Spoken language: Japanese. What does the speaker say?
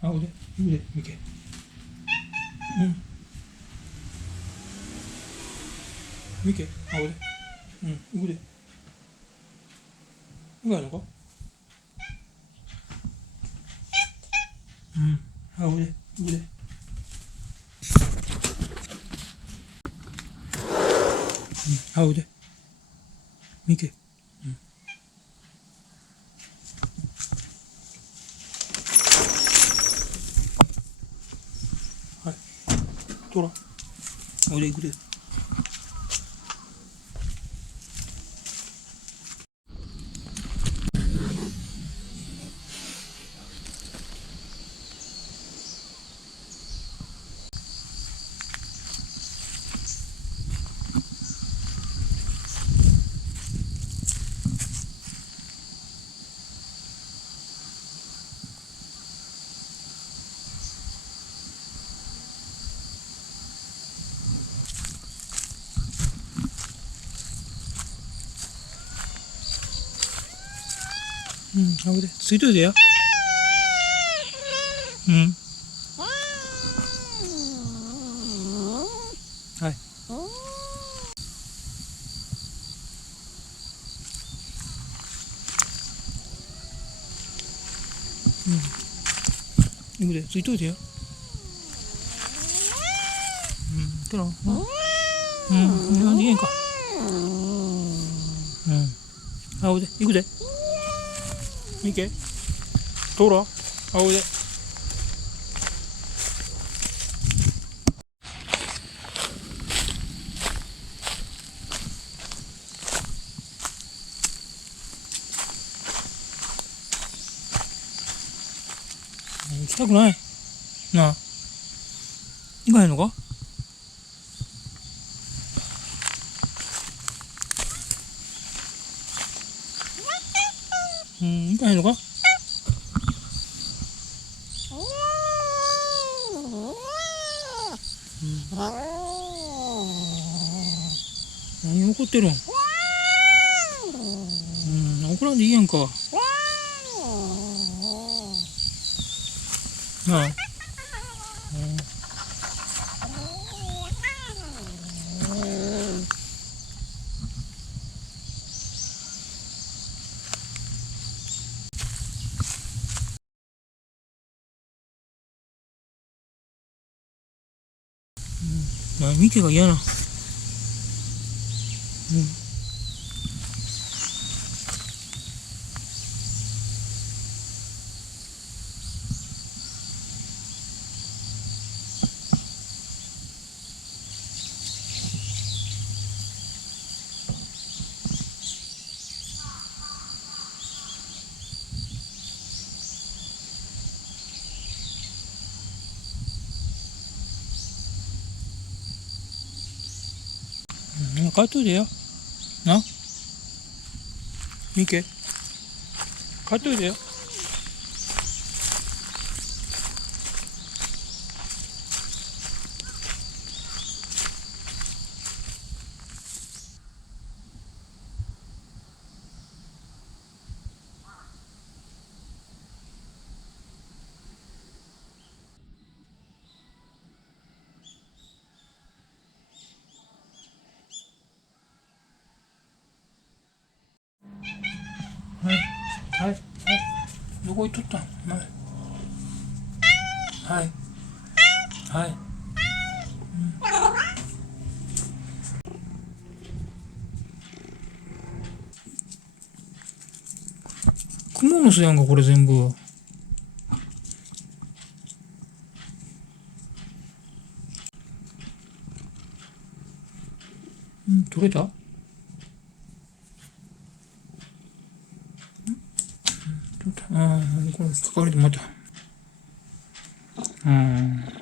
あ、腕、腕、見け。うん。見け。あ、腕。うん、腕。うがいのか。うん。あ、腕、腕。あ、腕。見け。はい。とら。腕、腕。うん、あ、腕。ついといてや。うん。はい。腕、ついといてや。うん、とら。うん。なんで言えんか。うん。あ、腕、行くで。見け。とら。あ、腕。行きたくない。なあ。行かへんのか。うん、行かへんのか。何怒ってるん。うん、怒らんでいいやんか。なあ。なあ、ミケが嫌な。うん。帰っといてや。な。ミケ。帰っといてや。はい。はい。はい。どこ行っとったん。はい。はい。はい。クモの巣やんか、これ全部。うん、取れた。取れた。ああ、これ、かかりでまた。うん。